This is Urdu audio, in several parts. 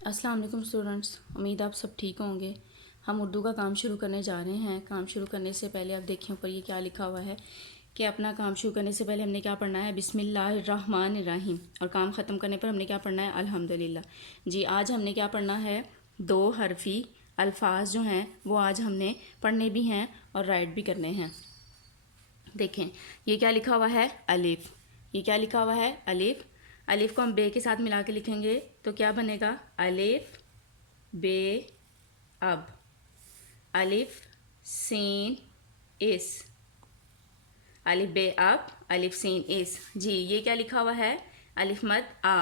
السلام علیکم اسٹوڈنٹس، امید آپ سب ٹھیک ہوں گے۔ ہم اردو کا کام شروع کرنے جا رہے ہیں۔ کام شروع کرنے سے پہلے آپ دیکھیں اوپر یہ کیا لکھا ہوا ہے کہ اپنا کام شروع کرنے سے پہلے ہم نے کیا پڑھنا ہے، بسم اللہ الرحمن الرحیم، اور کام ختم کرنے پر ہم نے کیا پڑھنا ہے، الحمدللہ۔ جی آج ہم نے کیا پڑھنا ہے، 2 حرفی الفاظ جو ہیں وہ آج ہم نے پڑھنے بھی ہیں اور رائٹ بھی کرنے ہیں۔ دیکھیں یہ کیا لکھا ہوا ہے، الف۔ یہ کیا لکھا ہوا ہے، الف۔ الف کو ہم بے کے ساتھ ملا کے لکھیں گے تو کیا بنے گا، الف بے اب، الف سین اس، الف بے اب، الف سین اس۔ جی یہ کیا لکھا ہوا ہے، الف مد آ۔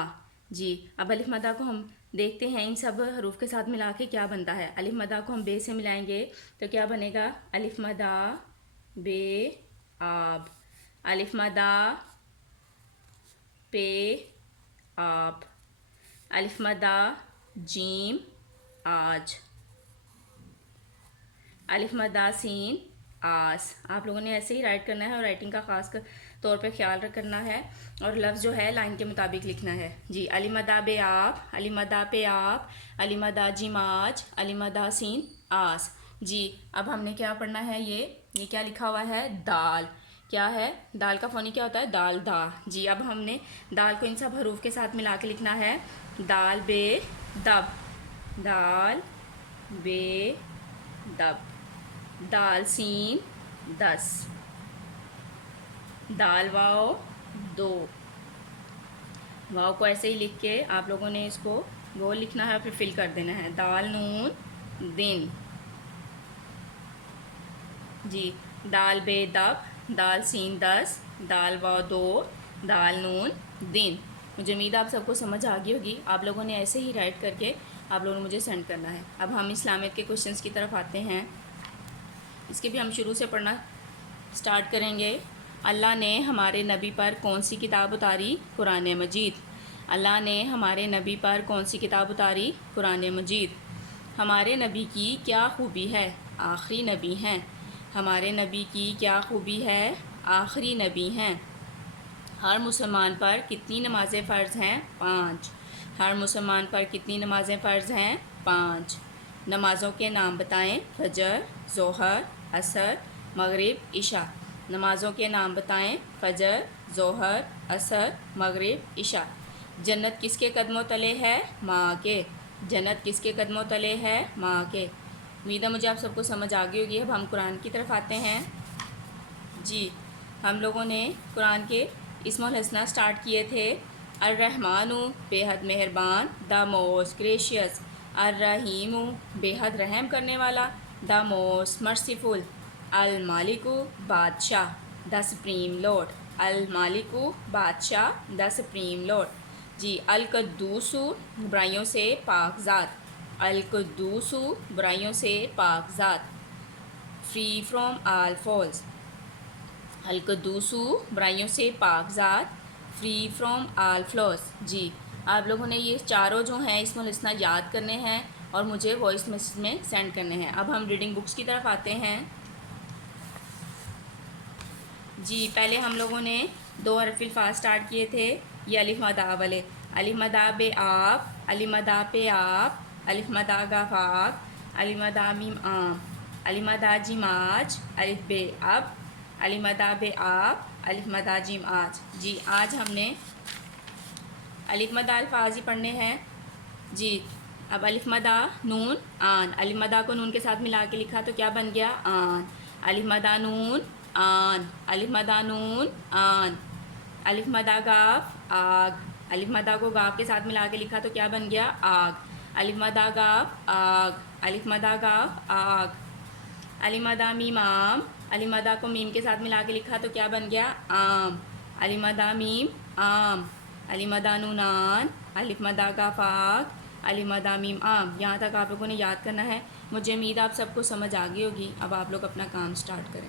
جی اب الف مد آ کو ہم دیکھتے ہیں ان سب حروف کے ساتھ ملا کے کیا بنتا ہے۔ الف مد آ کو ہم بے سے ملائیں گے تو کیا بنے گا، الف مد آ بے آب، الف مد آ پے آپ، الف مد آ جیم آج، الف مد آ سین آس۔ آپ لوگوں نے ایسے ہی رائٹ کرنا ہے اور رائٹنگ کا خاص طور پہ خیال رکھنا ہے اور لفظ جو ہے لائن کے مطابق لکھنا ہے۔ جی الف مد آ بے آپ، الف مد آ پے آپ، الف مد آ جیم آج، الف مد آ سین آس۔ جی اب ہم نے کیا پڑھنا ہے، یہ کیا لکھا ہوا ہے، دال۔ کیا ہے، دال کا فونی کیا ہوتا ہے، دال دا۔ جی اب ہم نے دال کو ان سب حروف کے ساتھ ملا کے لکھنا ہے، دال بے دب، دال بے دب، دال سین 10، دال واؤ 2۔ واؤ کو ایسے ہی لکھ کے آپ لوگوں نے اس کو گول لکھنا ہے اور پھر فل کر دینا ہے، دال نون دن۔ جی دال بے دب، دال سین 10، دال واؤ 2، دال نون دن۔ مجھے امید آپ سب کو سمجھ آ گئی ہوگی۔ آپ لوگوں نے ایسے ہی رائٹ کر کے آپ لوگوں نے مجھے سینڈ کرنا ہے۔ اب ہم اسلامیت کے کوشچنس کی طرف آتے ہیں، اس کے بھی ہم شروع سے پڑھنا سٹارٹ کریں گے۔ اللہ نے ہمارے نبی پر کون سی کتاب اتاری، قرآن مجید۔ اللہ نے ہمارے نبی پر کون سی کتاب اتاری، قرآن مجید۔ ہمارے نبی کی کیا خوبی ہے، آخری نبی ہیں۔ ہمارے نبی کی کیا خوبی ہے، آخری نبی ہیں۔ ہر مسلمان پر کتنی نمازیں فرض ہیں، 5۔ ہر مسلمان پر کتنی نمازیں فرض ہیں، 5۔ نمازوں کے نام بتائیں، فجر، ظہر، عصر، مغرب، عشاء۔ نمازوں کے نام بتائیں، فجر، ظہر، عصر، مغرب، عشاء۔ جنت کس کے قدموں تلے ہے، ماں کے۔ جنت کس کے قدموں تلے ہے، ماں کے۔ امید ہے مجھے آپ سب کو سمجھ آ گئی ہوگی۔ اب ہم قرآن کی طرف آتے ہیں۔ جی ہم لوگوں نے قرآن کے اسم الحسنہ سٹارٹ کیے تھے، الرحمن بے حد مہربان، دا موسٹ گریشیس، الرحیم بے حد رحم کرنے والا، دا موسٹ مرسیفل، المالک بادشاہ، دا سپریم لارڈ، المالک بادشاہ، دا سپریم لارڈ۔ جی القدوس برائیوں سے پاک ذات، القدوس برائیوں سے پاک ذات، فری فرام آل فالز، القدوس برائیوں سے پاک ذات، فری فرام آل فلاز۔ جی آپ لوگوں نے یہ چاروں جو ہیں اسم الحسنہ یاد کرنے ہیں اور مجھے وائس میسج میں سینڈ کرنے ہیں۔ اب ہم ریڈنگ بکس کی طرف آتے ہیں۔ جی پہلے ہم لوگوں نے 2 حرف الفاظ سٹارٹ کیے تھے، یہ الف مد آ والے، الف مد آ بے آپ، الف مد آ پے آپ، الف مد آ گا فاق، الف مد آ میم آم، الف مد آ جیم آج، الف بے اب، الف مد آ بے آپ، الف مد آ جیم آج۔ جی آج ہم نے الف مد آ الفاظ ہی پڑھنے ہیں۔ جی اب الف مد آ نون آن، الف مد آ کو نون کے ساتھ ملا کے لکھا تو کیا بن گیا، آن۔ الف مد آ نون آن، الف مد آ نون آن، الف مد آ گاف آگ، الف مد آ کو گاف کے ساتھ ملا کے لکھا تو کیا بن گیا، آگ۔ الف مد آ گاف آگ، الف مد آ گاف آگ، الف مد آ میم آم، الف مد آ کو میم کے ساتھ ملا کے لکھا تو کیا بن گیا، آم۔ الف مد آ میم آم، الف مد آ نون آن، الف مد آ گاف آگ، الف مد آ میم آم۔ یہاں تک آپ لوگوں نے یاد کرنا ہے۔ مجھے امید آپ سب کو سمجھ آ گئی ہوگی۔ اب آپ لوگ اپنا کام سٹارٹ کریں۔